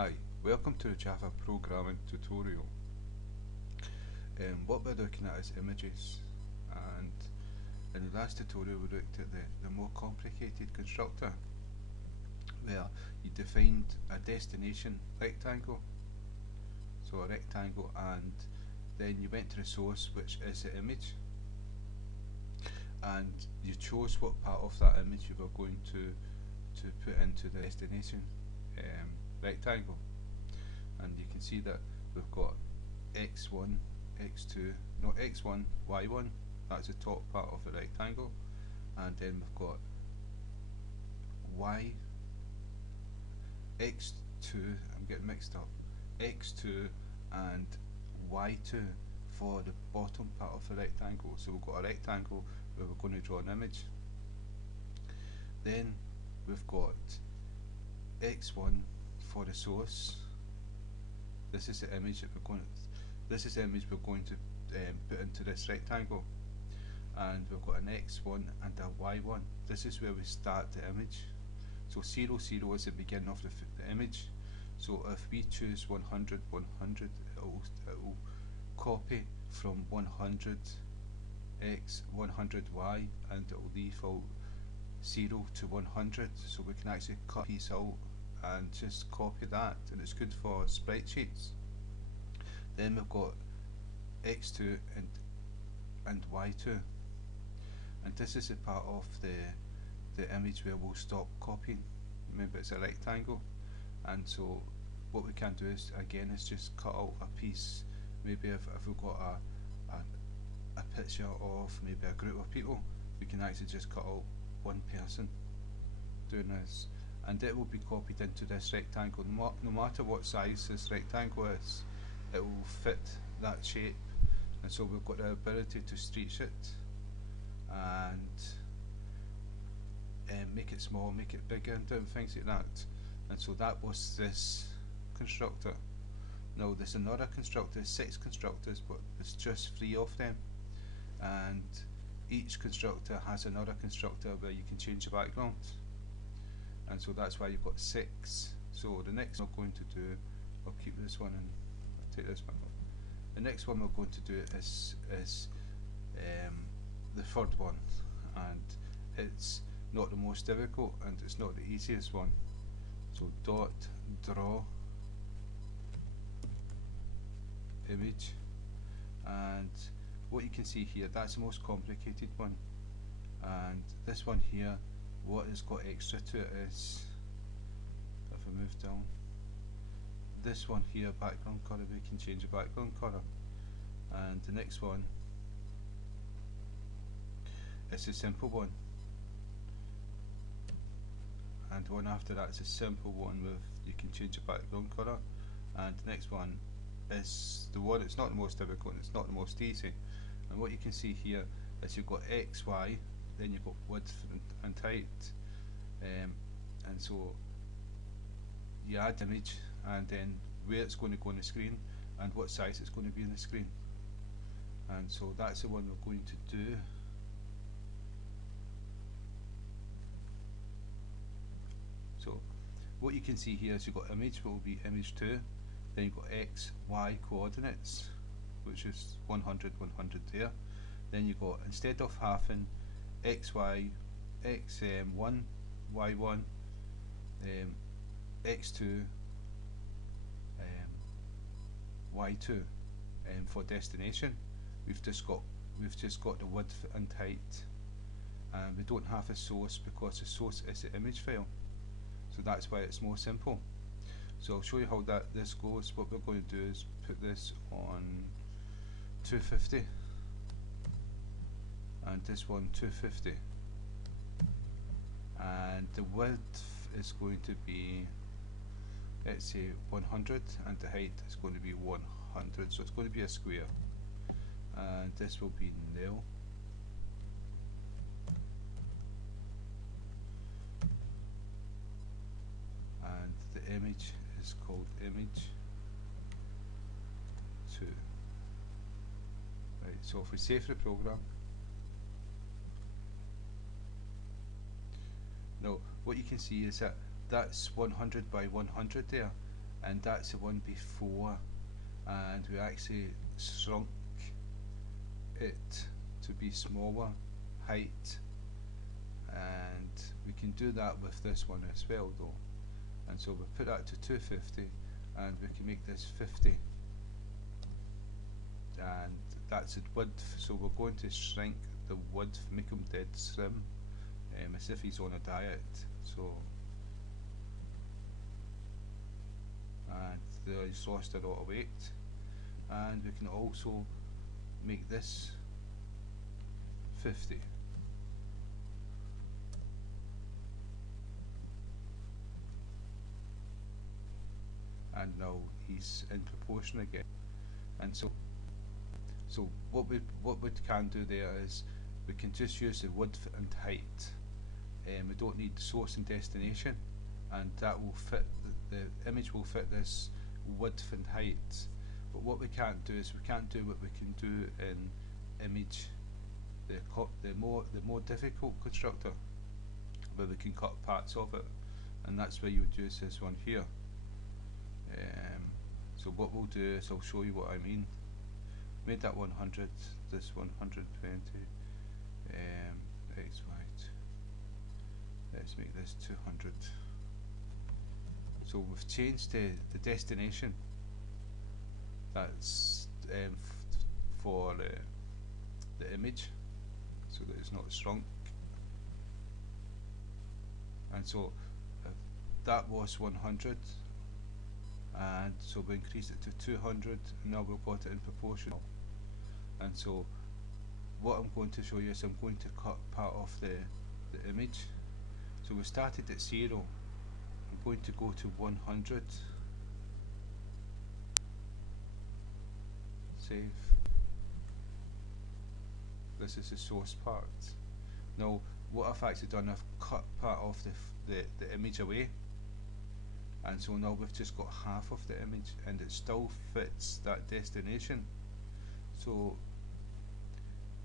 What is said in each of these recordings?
Hi, welcome to the Java programming tutorial. What we're looking at is images, and in the last tutorial we looked at the more complicated constructor where you defined a destination rectangle, so a rectangle, and then you went to the source, which is the image, and you chose what part of that image you were going to put into the destination rectangle. And you can see that we've got x1, x2, no, x1, y1, that's the top part of the rectangle, and then we've got y, x2, I'm getting mixed up, x2 and y2 for the bottom part of the rectangle. So we've got a rectangle where we're going to draw an image. Then we've got x1 for the source. This is the image that we're going to put into this rectangle, and we've got an x1 and a y1. This is where we start the image. So 0, 0 is the beginning of the image. So if we choose 100, 100, it will copy from 100 x, 100 y, and it will default 0 to 100. So we can actually cut a piece out and just copy that, and it's good for spreadsheets. Then we've got x2 and y2, and this is the part of the image where we'll stop copying. Maybe it's a rectangle, and so what we can do is just cut out a piece. Maybe if we've got a picture of maybe a group of people, we can actually just cut out one person doing this, and it will be copied into this rectangle. No matter what size this rectangle is, it will fit that shape, and so we've got the ability to stretch it and make it small, make it bigger, and doing things like that. And so that was this constructor. Now there's another constructor, 6 constructors, but it's just 3 of them, and each constructor has another constructor where you can change the background, and so that's why you've got 6. So the next one I'm going to do, I'll keep this one and I'll take this one off. The next one we're going to do is the third one, and it's not the most difficult and it's not the easiest one. So dot draw image, and what you can see here, that's the most complicated one, and this one here, what has got extra to it is, if I move down, this one here, background colour, we can change the background colour, and the next one is a simple one, and the one after that is a simple one with, you can change the background colour, and the next one is the one, it's not the most difficult, it's not the most easy. And what you can see here is you've got x, y, then you've got width and height, and so you add the image, and then where it's going to go on the screen and what size it's going to be on the screen, and so that's the one we're going to do. So what you can see here is you've got image, will be image 2, then you've got x, y coordinates, which is 100, 100 there. Then you've got, instead of having x, y, x1, y1, x2, y2 for destination, we've just got the width and height, and we don't have a source because the source is the image file. So that's why it's more simple. So I'll show you how this goes. What we're going to do is put this on 250, and this one 250, and the width is going to be, let's say 100, and the height is going to be 100, so it's going to be a square, and this will be nil. And the image is called image 2. Right, so if we save the program, now what you can see is that that's 100 by 100 there, and that's the one before, and we actually shrunk it to be smaller height, and we can do that with this one as well though. And so we put that to 250, and we can make this 50, and that's the width. So we're going to shrink the width, make him dead slim, as if he's on a diet. So, and he's lost a lot of weight. And we can also make this 50. And now he's in proportion again. And so what we can do there is we can just use the width and height. We don't need the source and destination, and that will fit, the image will fit this width and height. But what we can't do is we can't do what we can do in image, the more difficult constructor, where we can cut parts of it, and that's where you would use this one here. So what we'll do is I'll show you what I mean. Made that 100, this 120, x, y. Let's make this 200. So we've changed the destination. That's for the image, so that it's not shrunk. And so that was 100, and so we increased it to 200, and now we've got it in proportional. And so what I'm going to show you is I'm going to cut part of the image. So we started at 0, I'm going to go to 100, save. This is the source part. Now what I've actually done, I've cut part of the image away, and so now we've just got half of the image, and it still fits that destination. So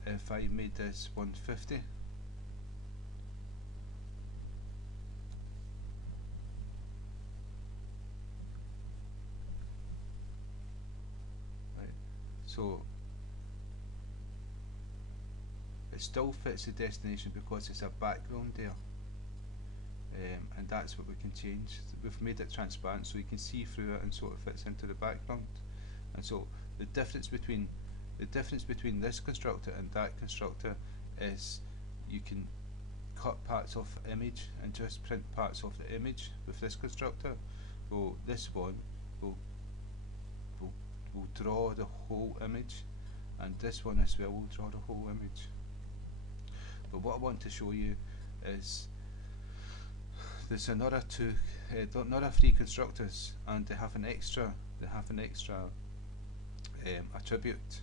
if I made this 150, right, so it still fits the destination because it's a background there, and that's what we can change. We've made it transparent so you can see through it, and so it fits into the background. And so the difference between this constructor and that constructor is you can cut parts of the image and just print parts of the image with this constructor. So this one will draw the whole image, and this one as well will draw the whole image. But what I want to show you is there's another three constructors, and they have an extra attribute,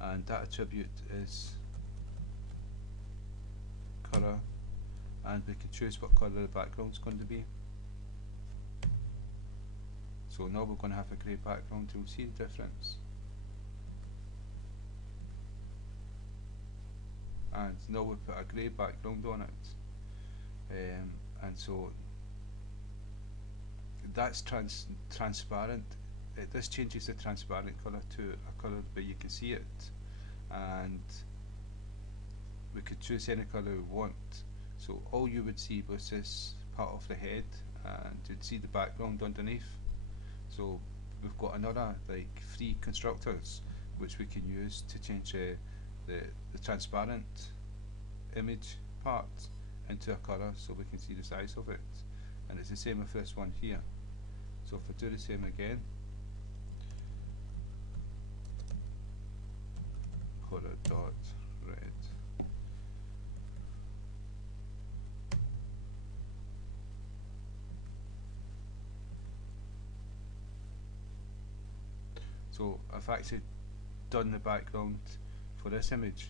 and that attribute is colour, and we can choose what colour the background is going to be. So now we're going to have a grey background. You'll see the difference. And now we put a grey background on it, and so that's transparent. This changes the transparent colour to a colour where you can see it, and we could choose any colour we want. So all you would see was this part of the head, and you'd see the background underneath. So we've got another like 3 constructors which we can use to change the transparent image part into a colour, so we can see the size of it. And it's the same with this one here. So if I do the same again, colour dot red, so I've actually done the background for this image.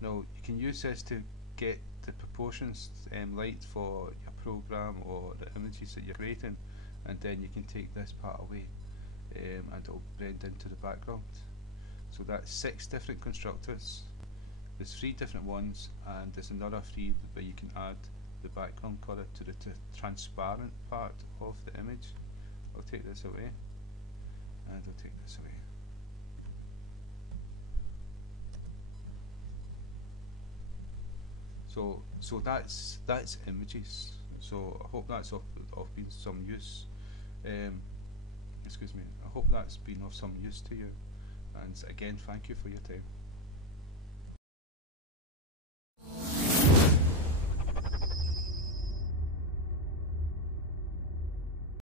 Now you can use this to get the proportions right for your program or the images that you're creating, and then you can take this part away, and it'll blend into the background. So that's 6 different constructors. There's 3 different ones, and there's another 3 where you can add the background colour to the transparent part of the image, I'll take this away, and I'll take this away. So that's images. So I hope that's of been some use. Excuse me. I hope that's been of some use to you. And again, thank you for your time.